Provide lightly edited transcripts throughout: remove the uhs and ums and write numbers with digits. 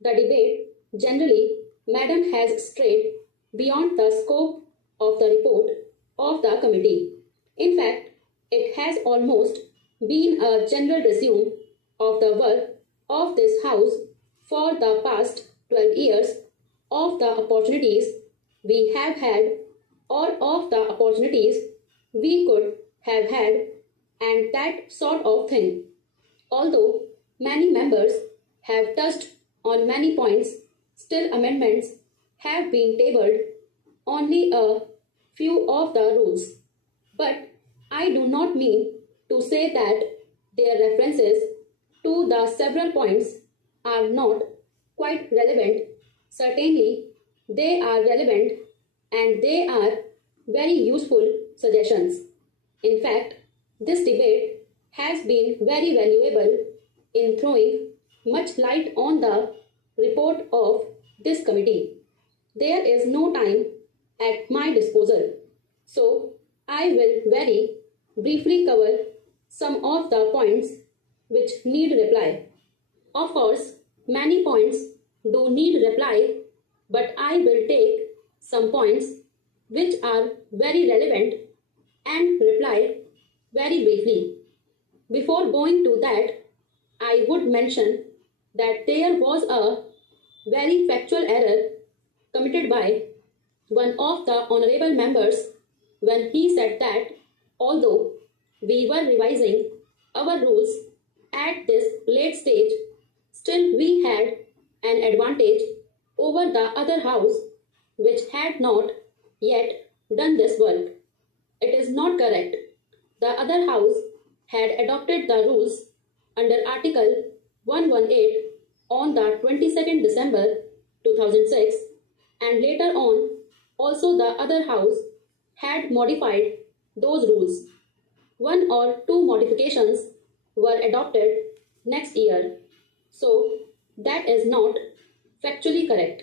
The debate generally, Madam has strayed beyond the scope of the report of the committee. In fact, it has almost been a general resume of the work of this House for the past 12 years of the opportunities we have had or of the opportunities we could have had and that sort of thing. Although many members have touched on many points, still amendments have been tabled only a few of the rules. But I do not mean to say that their references to the several points are not quite relevant. Certainly, they are relevant and they are very useful suggestions. In fact, this debate has been very valuable in throwing much light on the report of this committee. There is no time at my disposal, so I will very briefly cover some of the points which need reply. Of course, many points do need reply, but I will take some points which are very relevant and reply very briefly. Before going to that, I would mention that there was a very factual error committed by one of the honorable members when he said that although we were revising our rules at this late stage, still we had an advantage over the other house which had not yet done this work. It is not correct. The other house had adopted the rules under Article 118 on the 22nd December 2006 and later on also the other house had modified those rules. One or two modifications were adopted next year. So that is not factually correct.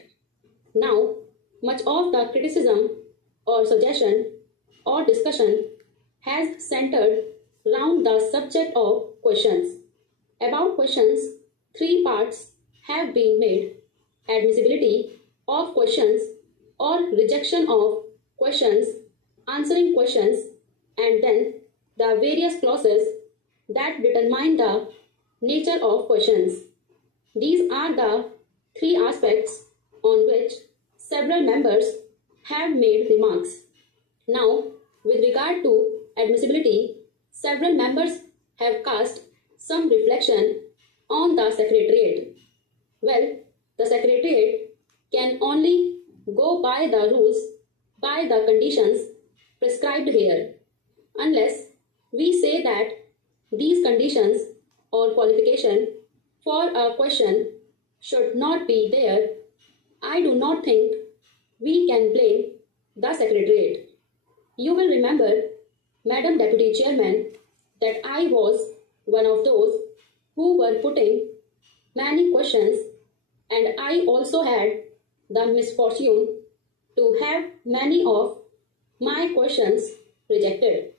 Now, much of the criticism or suggestion or discussion has centered round the subject of questions. About questions, three parts have been made: admissibility of questions or rejection of questions, answering questions, and then the various clauses that determine the nature of questions. These are the three aspects on which several members have made remarks. Now, with regard to admissibility, several members have cast some reflection on the Secretariat. Well, the Secretariat can only go by the rules, by the conditions prescribed here. Unless we say that these conditions or qualification for a question should not be there, I do not think we can blame the Secretariat. You will remember, Madam Deputy Chairman, that I was one of those who were putting many questions, and I also had the misfortune to have many of my questions rejected.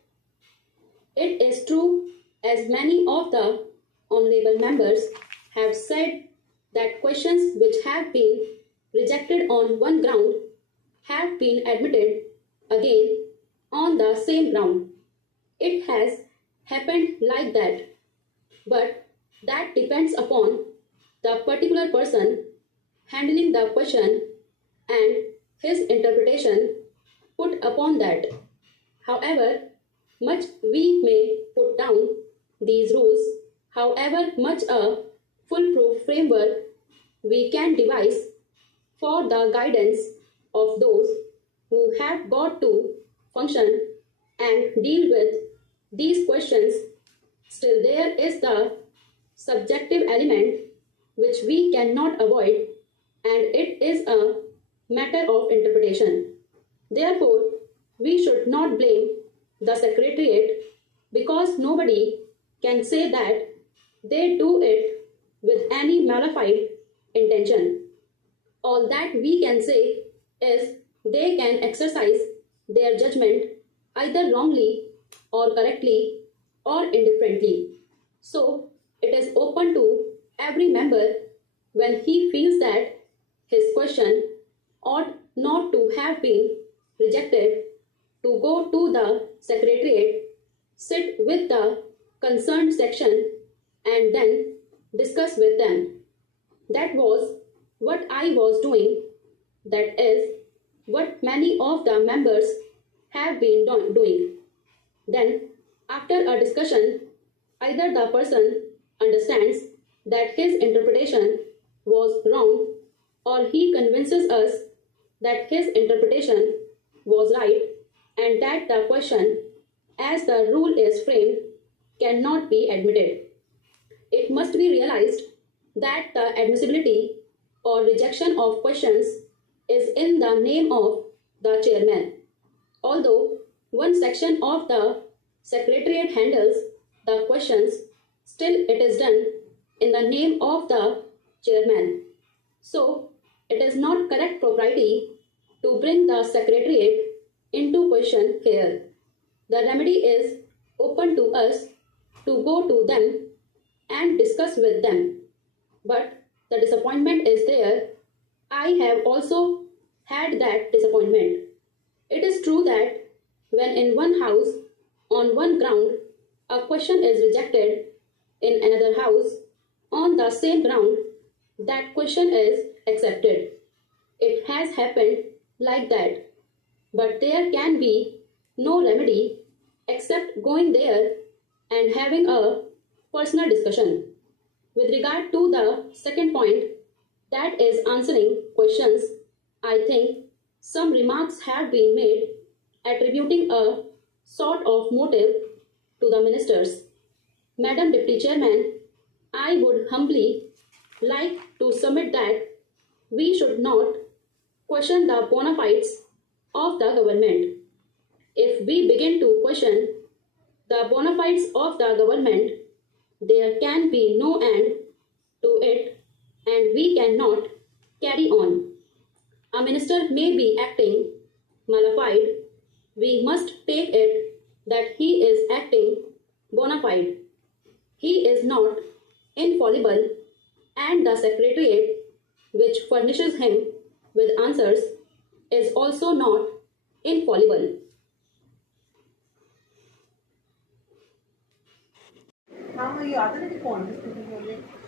It is true, as many of the honorable members have said, that questions which have been rejected on one ground have been admitted again on the same ground. It has happened like that, but that depends upon the particular person handling the question and his interpretation put upon that. However much we may put down these rules, however much a foolproof framework we can devise for the guidance of those who have got to function and deal with these questions, still there is the subjective element which we cannot avoid, and it is a matter of interpretation. Therefore, we should not blame the Secretariat because nobody can say that they do it with any malified intention. All that we can say is they can exercise their judgment either wrongly or correctly or indifferently. So, it is open to every member when he feels that his question ought not to have been rejected, to go to the secretariat, sit with the concerned section, and then discuss with them. That was what I was doing. That is what many of the members have been doing. Then, after a discussion, either the person understands that his interpretation was wrong, or he convinces us that his interpretation was right and that the question, as the rule is framed, cannot be admitted. It must be realized that the admissibility or rejection of questions is in the name of the chairman. Although one section of the secretariat handles the questions, still it is done in the name of the chairman. So, it is not correct propriety to bring the secretariat into question here. The remedy is open to us to go to them and discuss with them. But the disappointment is there. I have also had that disappointment. It is true that when in one house, on one ground, a question is rejected, in another house, on the same ground, that question is accepted. It has happened like that. But there can be no remedy except going there and having a personal discussion. With regard to the second point, that is answering questions, I think some remarks have been made attributing a sort of motive to the ministers. Madam Deputy Chairman, I would humbly like to submit that we should not question the bona fides of the government. If we begin to question the bona fides of the government, there can be no end to it and we cannot carry on. A minister may be acting mala fide. We must take it that he is acting bona fide. He is not infallible, and the secretariat, which furnishes him with answers, is also not infallible. हाँ ये आता नहीं कौन है